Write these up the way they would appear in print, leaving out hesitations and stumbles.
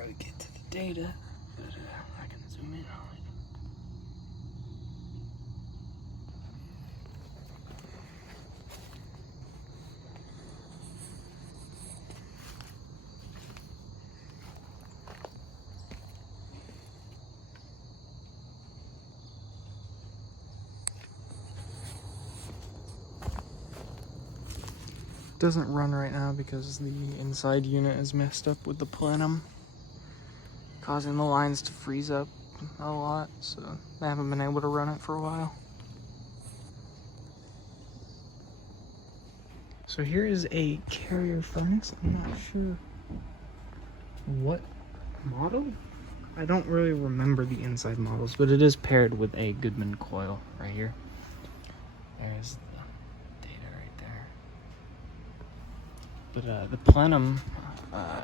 try to get to the data, but I can zoom in on it. Doesn't run right now because the inside unit is messed up with the plenum, causing the lines to freeze up a lot, so I haven't been able to run it for a while. So here is a carrier furnace. I'm not sure what model. I don't really remember the inside models, but it is paired with a Goodman coil right here. There's the data right there. But the plenum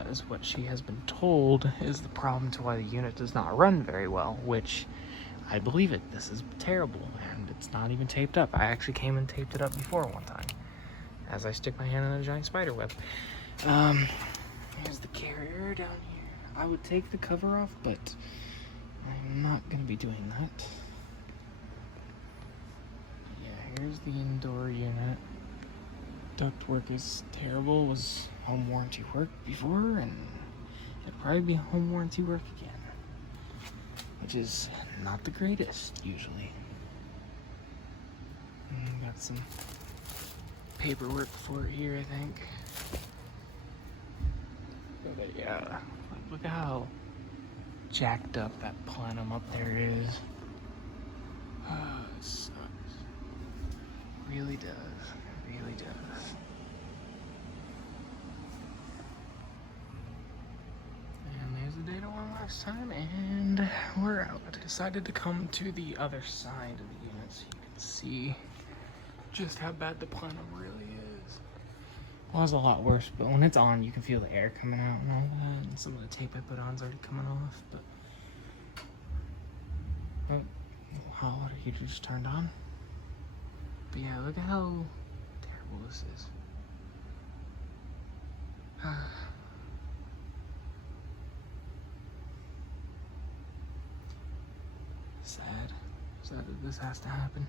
is what she has been told is the problem to why the unit does not run very well, which I believe it. This is terrible, and it's not even taped up. I actually came and taped it up before one time, as I stick my hand in a giant spider web. Here's the carrier down here. I would take the cover off, but I'm not going to be doing that. Yeah, here's the indoor unit. Ductwork is terrible. Was home warranty work before, and it'd probably be home warranty work again, which is not the greatest usually. Got some paperwork for it here, I think. But yeah, look at how jacked up that plenum up there is. It sucks. Really does. Really does. And there's the data one last time, and we're out. I decided to come to the other side of the unit so you can see just how bad the plenum really is. Well, it's a lot worse, but when it's on, you can feel the air coming out and all that, and some of the tape I put on is already coming off, but... Oh, hot water heater just turned on. But yeah, look at how terrible this is. Sad. Sad that this has to happen.